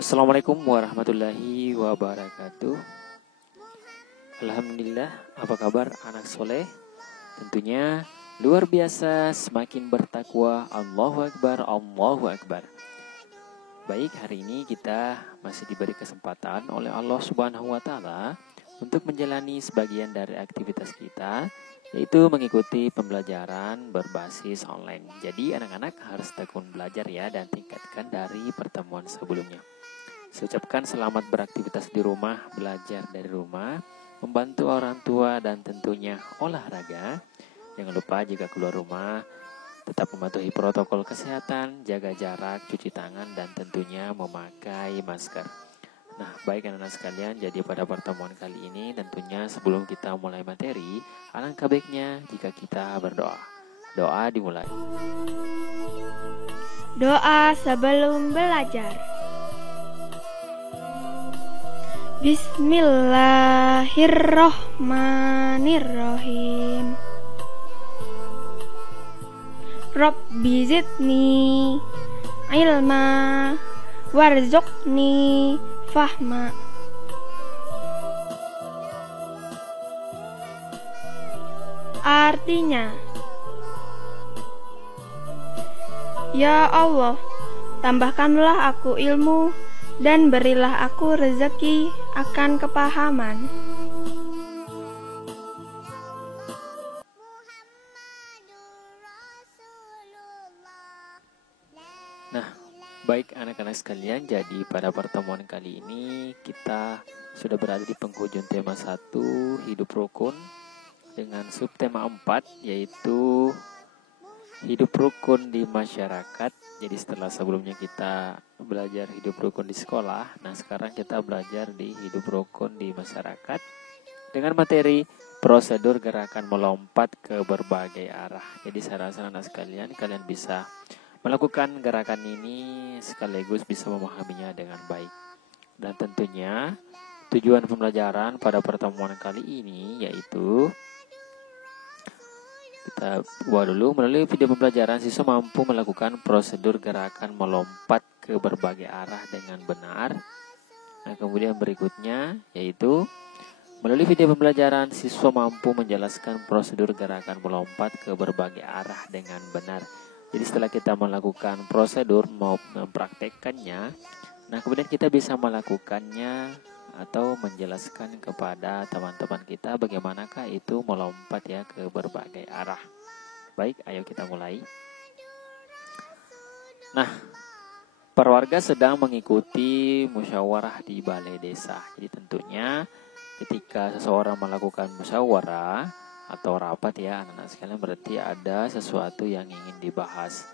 Assalamualaikum warahmatullahi wabarakatuh. Alhamdulillah, apa kabar anak soleh? Tentunya luar biasa, semakin bertakwa. Allahu Akbar, Allahu Akbar. Baik, hari ini kita masih diberi kesempatan oleh Allah Subhanahu wa Ta'ala untuk menjalani sebagian dari aktivitas kita, yaitu mengikuti pembelajaran berbasis online. Jadi anak-anak harus tekun belajar ya, dan tingkatkan dari pertemuan sebelumnya. Saya ucapkan selamat beraktivitas di rumah, belajar dari rumah, membantu orang tua, dan tentunya olahraga. Jangan lupa jika keluar rumah, tetap mematuhi protokol kesehatan, jaga jarak, cuci tangan, dan tentunya memakai masker. Nah, baik anak-anak sekalian, jadi pada pertemuan kali ini tentunya sebelum kita mulai materi, alangkah baiknya jika kita berdoa. Doa dimulai. Doa sebelum belajar. Bismillahirrohmanirrohim. Rabbi zidni ilma warzuqni fahma. Artinya, ya Allah, tambahkanlah aku ilmu dan berilah aku rezeki akan kepahaman. Nah, baik anak-anak sekalian, jadi pada pertemuan kali ini kita sudah berada di penghujung tema 1, hidup rukun, dengan subtema 4, yaitu hidup rukun di masyarakat. Jadi setelah sebelumnya kita belajar hidup rukun di sekolah, nah sekarang kita belajar di hidup rukun di masyarakat dengan materi prosedur gerakan melompat ke berbagai arah. Jadi saya rasa anak sekalian, kalian bisa melakukan gerakan ini sekaligus bisa memahaminya dengan baik. Dan tentunya tujuan pembelajaran pada pertemuan kali ini yaitu kita buat dulu, melalui video pembelajaran siswa mampu melakukan prosedur gerakan melompat ke berbagai arah dengan benar. Nah, kemudian berikutnya yaitu melalui video pembelajaran siswa mampu menjelaskan prosedur gerakan melompat ke berbagai arah dengan benar. Jadi setelah kita melakukan prosedur mau mempraktekkannya, nah kemudian kita bisa melakukannya atau menjelaskan kepada teman-teman kita bagaimanakah itu melompat ya ke berbagai arah. Baik, ayo kita mulai. Nah, para warga sedang mengikuti musyawarah di balai desa. Jadi tentunya ketika seseorang melakukan musyawarah atau rapat ya anak-anak sekalian, berarti ada sesuatu yang ingin dibahas.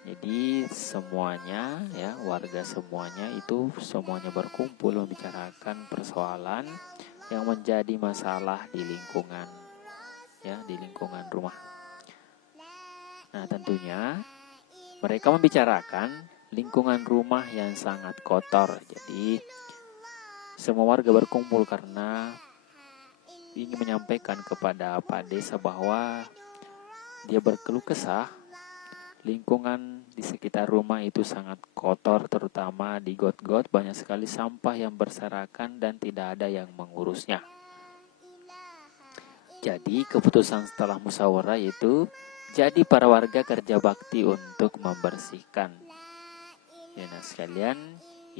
Jadi semuanya ya, warga semuanya berkumpul membicarakan persoalan yang menjadi masalah di lingkungan ya, di lingkungan rumah. Nah, tentunya mereka membicarakan lingkungan rumah yang sangat kotor. Jadi semua warga berkumpul karena ingin menyampaikan kepada Pak Desa bahwa dia berkeluh kesah lingkungan di sekitar rumah itu sangat kotor, terutama di got-got banyak sekali sampah yang berserakan dan tidak ada yang mengurusnya. Jadi keputusan setelah musyawarah yaitu jadi para warga kerja bakti untuk membersihkan. Ya, nah sekalian,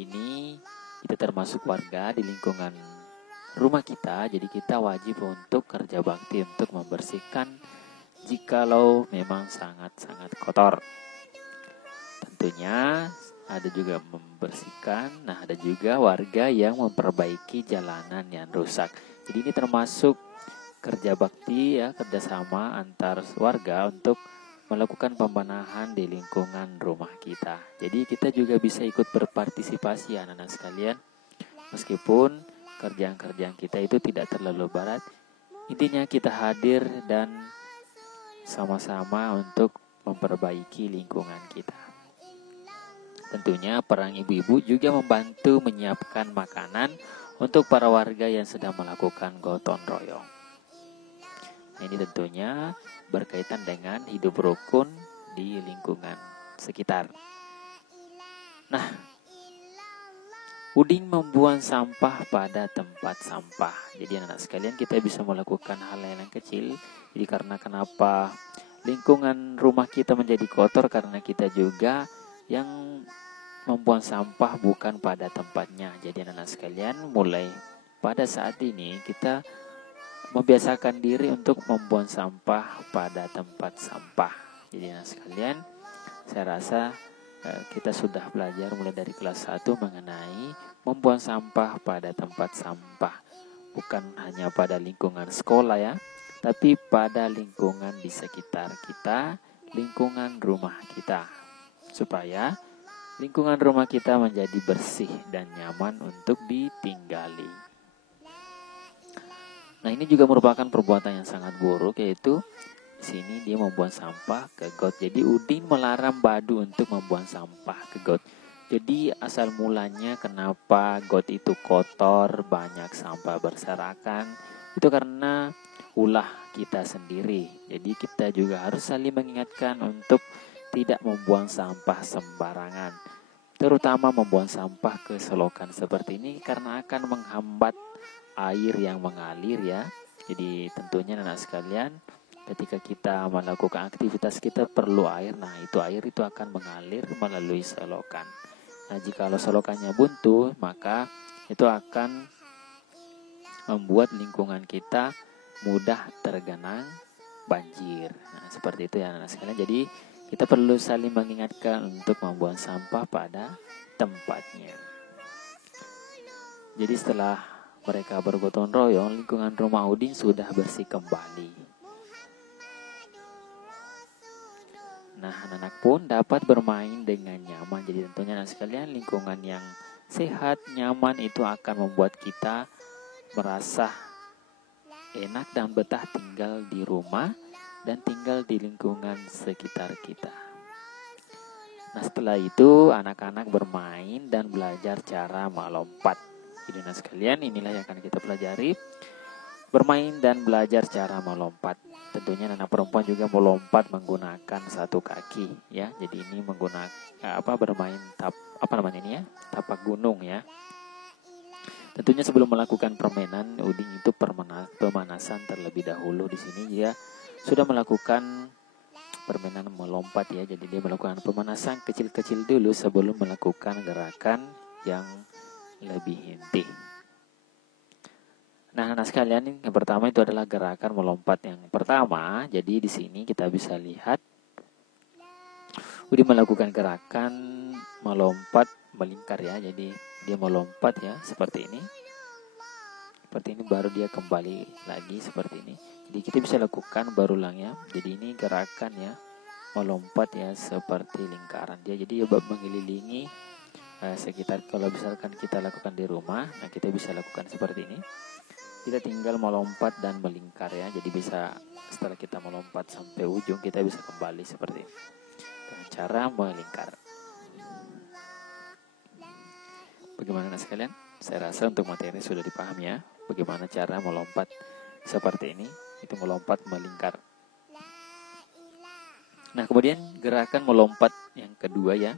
ini kita termasuk warga di lingkungan rumah kita, jadi kita wajib untuk kerja bakti untuk membersihkan jikalau memang sangat-sangat kotor. Tentunya ada juga membersihkan, nah ada juga warga yang memperbaiki jalanan yang rusak. Jadi ini termasuk kerja bakti ya, kerjasama antar warga untuk melakukan pembenahan di lingkungan rumah kita. Jadi kita juga bisa ikut berpartisipasi anak-anak sekalian, meskipun kerjaan-kerjaan kita itu tidak terlalu berat. Intinya kita hadir dan sama-sama untuk memperbaiki lingkungan kita. Tentunya peran ibu-ibu juga membantu menyiapkan makanan untuk para warga yang sedang melakukan gotong royong. Nah, ini tentunya berkaitan dengan hidup rukun di lingkungan sekitar. Nah, Udin membuang sampah pada tempat sampah. Jadi anak-anak sekalian, kita bisa melakukan hal-hal yang kecil. Jadi karena kenapa lingkungan rumah kita menjadi kotor, karena kita juga yang membuang sampah bukan pada tempatnya. Jadi anak-anak sekalian, mulai pada saat ini kita membiasakan diri untuk membuang sampah pada tempat sampah. Jadi anak sekalian, saya rasa kita sudah belajar mulai dari kelas 1 mengenai membuang sampah pada tempat sampah. Bukan hanya pada lingkungan sekolah ya, tapi pada lingkungan di sekitar kita, lingkungan rumah kita. Supaya lingkungan rumah kita menjadi bersih dan nyaman untuk ditinggali. Nah, ini juga merupakan perbuatan yang sangat buruk, yaitu di sini dia membuang sampah ke got. Jadi Udin melarang Badu untuk membuang sampah ke got. Jadi asal mulanya kenapa got itu kotor, banyak sampah berserakan, itu karena ulah kita sendiri. Jadi kita juga harus saling mengingatkan untuk tidak membuang sampah sembarangan. Terutama membuang sampah ke selokan seperti ini karena akan menghambat air yang mengalir ya. Jadi tentunya anak sekalian, ketika kita melakukan aktivitas kita perlu air. Nah, itu air itu akan mengalir melalui selokan. Nah, jika selokannya buntu, maka itu akan membuat lingkungan kita mudah tergenang banjir. Nah, seperti itu ya anak sekalian. Jadi kita perlu saling mengingatkan untuk membuang sampah pada tempatnya. Jadi setelah mereka bergotong royong, lingkungan rumah Udin sudah bersih kembali. Nah, anak-anak pun dapat bermain dengan nyaman. Jadi tentunya anak sekalian, lingkungan yang sehat, nyaman itu akan membuat kita merasa enak dan betah tinggal di rumah dan tinggal di lingkungan sekitar kita. Nah, setelah itu anak-anak bermain dan belajar cara melompat. Jadi anak sekalian, inilah yang akan kita pelajari. Bermain dan belajar cara melompat. Tentunya anak perempuan juga melompat menggunakan satu kaki ya. Jadi ini menggunakan bermain tapak gunung ya. Tentunya sebelum melakukan permainan, Udin itu pemanasan terlebih dahulu. Di sini dia sudah melakukan permainan melompat ya. Jadi dia melakukan pemanasan kecil-kecil dulu sebelum melakukan gerakan yang lebih inti. Nah, anak sekalian, yang pertama itu adalah gerakan melompat yang pertama. Jadi di sini kita bisa lihat Udin melakukan gerakan melompat melingkar ya. Jadi dia melompat ya seperti ini. Seperti ini baru dia kembali lagi seperti ini. Jadi kita bisa lakukan berulang ya. Jadi ini gerakan ya melompat ya seperti lingkaran dia. Jadi mengelilingi sekitar, kalau misalkan kita lakukan di rumah, nah kita bisa lakukan seperti ini. Kita tinggal melompat dan melingkar ya. Jadi bisa setelah kita melompat sampai ujung, kita bisa kembali seperti ini dengan cara melingkar. Bagaimana anak sekalian? Saya rasa untuk materi sudah dipahami ya. Bagaimana cara melompat seperti ini, itu melompat melingkar. Nah, kemudian gerakan melompat yang kedua ya.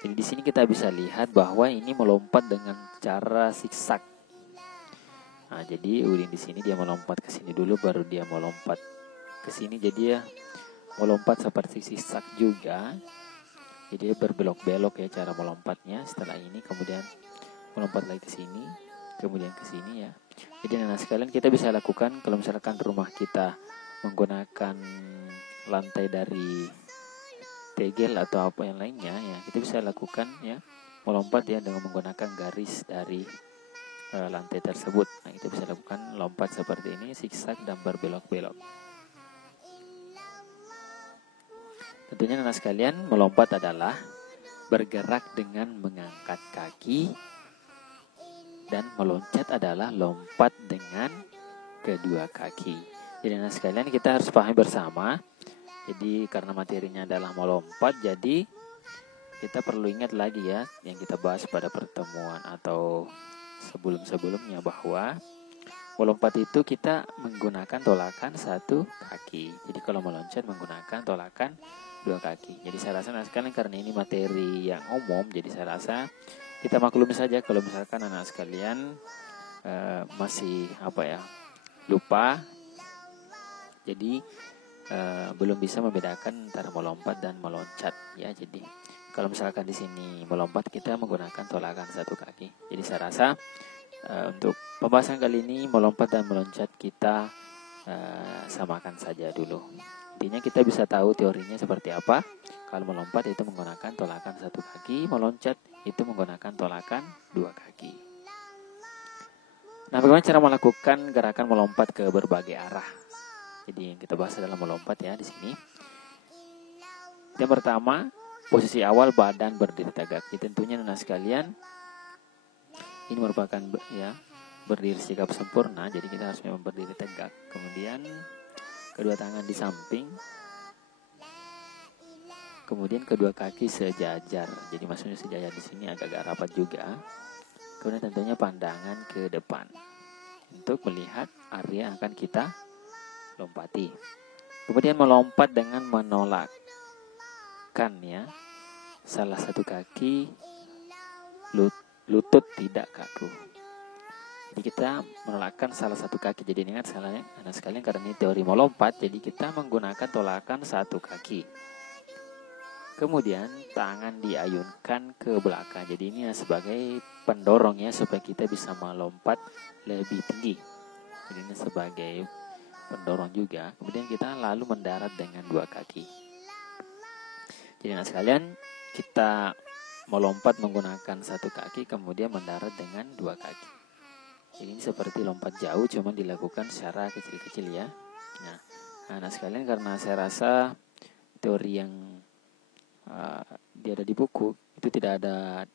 Jadi di sini kita bisa lihat bahwa ini melompat dengan cara zigzag. Nah, jadi Udin di sini dia melompat ke sini dulu, baru dia melompat ke sini. Jadi dia melompat seperti zigzag juga. Jadi dia berbelok-belok ya cara melompatnya. Setelah ini kemudian melompat lagi ke sini, kemudian ke sini ya. Jadi anak sekalian, kita bisa lakukan kalau misalkan rumah kita menggunakan lantai dari tegel atau apa yang lainnya ya, kita bisa lakukan ya melompat ya dengan menggunakan garis dari lantai tersebut. Nah, kita bisa lakukan lompat seperti ini, zigzag dan berbelok-belok. Tentunya anak sekalian, melompat adalah bergerak dengan mengangkat kaki, dan meloncat adalah lompat dengan kedua kaki. Jadi anak sekalian, kita harus pahami bersama. Jadi karena materinya adalah melompat, jadi kita perlu ingat lagi ya yang kita bahas pada pertemuan atau sebelum-sebelumnya, bahwa melompat itu kita menggunakan tolakan satu kaki. Jadi kalau meloncat menggunakan tolakan dua kaki. Jadi saya rasa sekalian, karena ini materi yang umum, jadi saya rasa kita maklumi saja kalau misalkan anak sekalian masih lupa, jadi belum bisa membedakan antara melompat dan meloncat ya. Jadi kalau misalkan di sini melompat, kita menggunakan tolakan satu kaki. Jadi saya rasa untuk pembahasan kali ini melompat dan meloncat kita samakan saja dulu. Intinya kita bisa tahu teorinya seperti apa. Kalau melompat itu menggunakan tolakan satu kaki, meloncat itu menggunakan tolakan dua kaki. Nah, bagaimana cara melakukan gerakan melompat ke berbagai arah? Jadi yang kita bahas adalah melompat ya di sini. Yang pertama, posisi awal badan berdiri tegak. Jadi tentunya anak sekalian ini merupakan berdiri sikap sempurna. Jadi kita harus memang berdiri tegak. Kemudian kedua tangan di samping. Kemudian kedua kaki sejajar. Jadi maksudnya sejajar di sini agak-agak rapat juga. Kemudian tentunya pandangan ke depan untuk melihat area yang akan kita lompati. Kemudian melompat dengan menolakkan ya salah satu kaki, lutut tidak kaku. Jadi kita menolakkan salah satu kaki. Jadi ingat anak sekalian, karena ini teori melompat, jadi kita menggunakan tolakan satu kaki. Kemudian tangan diayunkan ke belakang. Jadi ini sebagai pendorong ya, supaya kita bisa melompat lebih tinggi. Jadi ini sebagai pendorong juga. Kemudian kita lalu mendarat dengan dua kaki. Jadi anak sekalian, kita melompat menggunakan satu kaki, kemudian mendarat dengan dua kaki. Jadi ini seperti lompat jauh, cuma dilakukan secara kecil-kecil ya. Nah, anak sekalian, karena saya rasa teori yang dia ada di buku itu tidak ada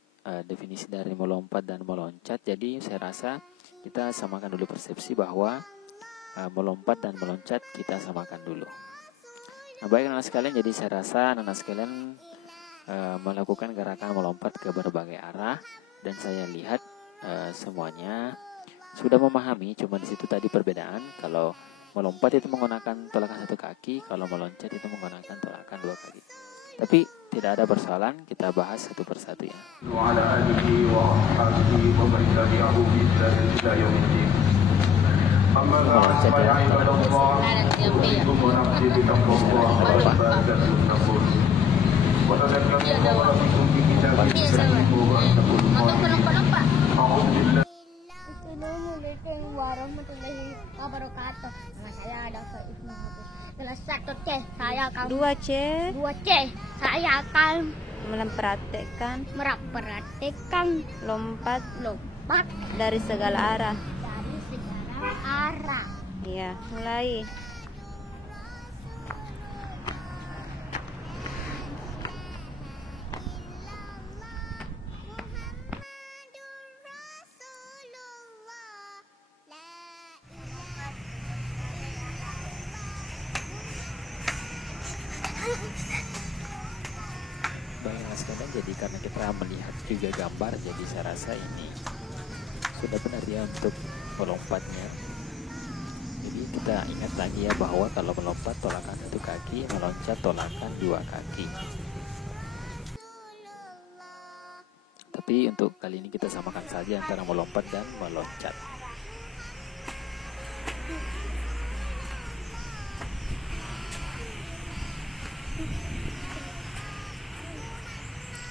definisi dari melompat dan meloncat. Jadi saya rasa kita samakan dulu persepsi bahwa melompat dan meloncat kita samakan dulu. Nah, baik anak sekalian, jadi saya rasa anak sekalian melakukan gerakan melompat ke berbagai arah, dan saya lihat semuanya sudah memahami. Cuma di situ tadi perbedaan, kalau melompat itu menggunakan tolakan satu kaki, kalau meloncat itu menggunakan tolakan dua kaki. Tapi tidak ada persoalan, kita bahas satu persatu ya. Meloncat ya. Assalamualaikum warahmatullahi wabarakatuh. Nama saya Dr. Ibnu Hafiz. Kelas 1 C, saya akan 2C 2C, saya akan memperhatikan lompat lompat dari segala arah. dari segala arah. Iya, mulai. Baiklah sekalian, jadi karena kita melihat juga gambar, jadi saya rasa ini sudah benar ya untuk melompatnya. Jadi kita ingat lagi ya bahwa kalau melompat tolakan satu kaki, meloncat tolakan dua kaki. Tapi untuk kali ini kita samakan saja antara melompat dan meloncat.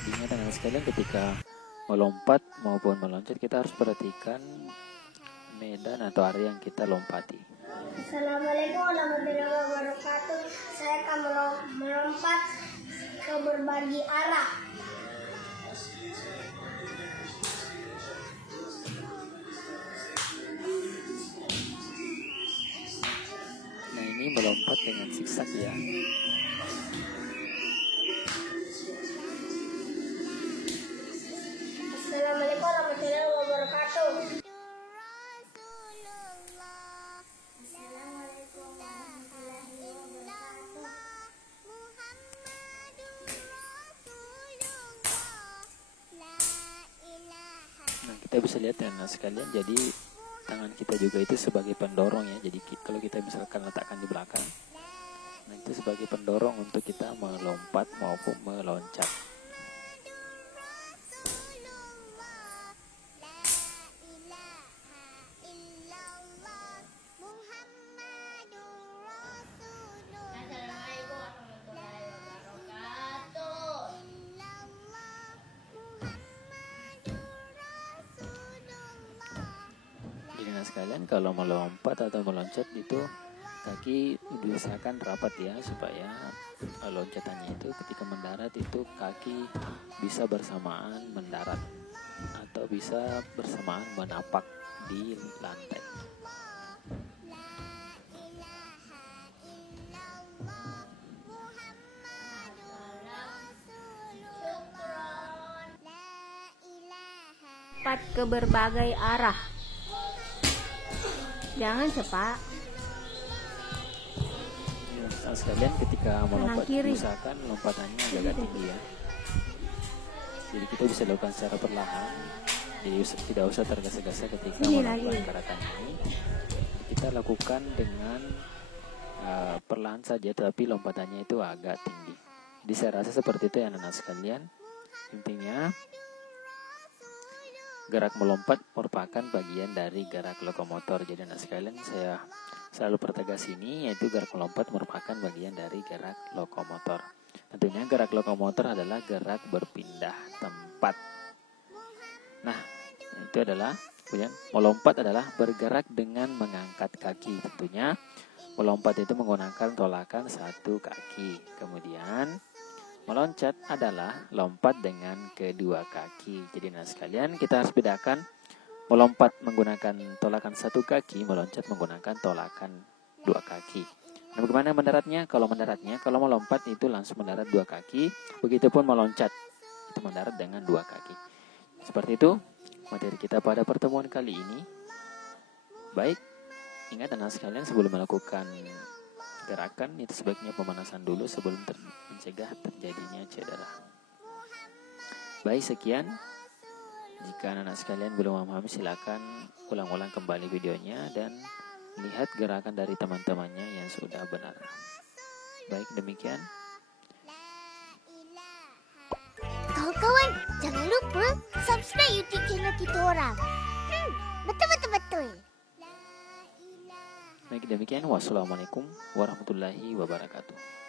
Ingat anak sekalian, ketika melompat maupun meloncat kita harus perhatikan medan atau area yang kita lompati. Assalamualaikum warahmatullahi wabarakatuh. Saya akan melompat ke berbagai arah. Nah, ini melompat dengan zigzag ya. Assalamualaikum warahmatullahi wabarakatuh. Assalamualaikum warahmatullahi wabarakatuh. Nah, kita bisa lihat ya anak sekalian, jadi tangan kita juga itu sebagai pendorong ya. Jadi kalau kita misalkan letakkan di belakang, nah itu sebagai pendorong untuk kita melompat maupun meloncat. sekalian, kalau melompat atau meloncat itu kaki diusahakan rapat ya, supaya loncatannya itu ketika mendarat itu kaki bisa bersamaan mendarat atau bisa bersamaan menapak di lantai. Lompat ke berbagai arah. Jangan cepat. Nah, sekalian ketika melompat kiri. usahakan lompatannya agak tinggi ya. Jadi kita bisa lakukan secara perlahan. Jadi tidak usah tergesa-gesa ketika melakukan gerakan ini. Kita lakukan dengan perlahan saja, tapi lompatannya itu agak tinggi. Jadi saya rasa seperti itu ya anak-anak sekalian. Intinya gerak melompat merupakan bagian dari gerak lokomotor. Jadi anak sekalian, saya selalu pertegas ini, yaitu gerak melompat merupakan bagian dari gerak lokomotor. Tentunya gerak lokomotor adalah gerak berpindah tempat. Nah, itu adalah kemudian melompat adalah bergerak dengan mengangkat kaki. Tentunya melompat itu menggunakan tolakan satu kaki. Kemudian meloncat adalah lompat dengan kedua kaki. Jadi nah sekalian, kita harus bedakan melompat menggunakan tolakan satu kaki, meloncat menggunakan tolakan dua kaki. Nah, bagaimana mendaratnya? Kalau melompat itu langsung mendarat dua kaki, begitupun meloncat itu mendarat dengan dua kaki. Seperti itu materi kita pada pertemuan kali ini. Baik, ingat anak sekalian, sebelum melakukan gerakan itu sebaiknya pemanasan dulu sebelum mencegah terjadinya cedera. Baik, sekian. Jika anak sekalian belum memahami, silakan ulang-ulang kembali videonya dan lihat gerakan dari teman-temannya yang sudah benar. Baik, demikian. Kawan-kawan, jangan lupa subscribe YouTube channel kita orang. Betul. Baik, demikian. Wassalamualaikum warahmatullahi wabarakatuh.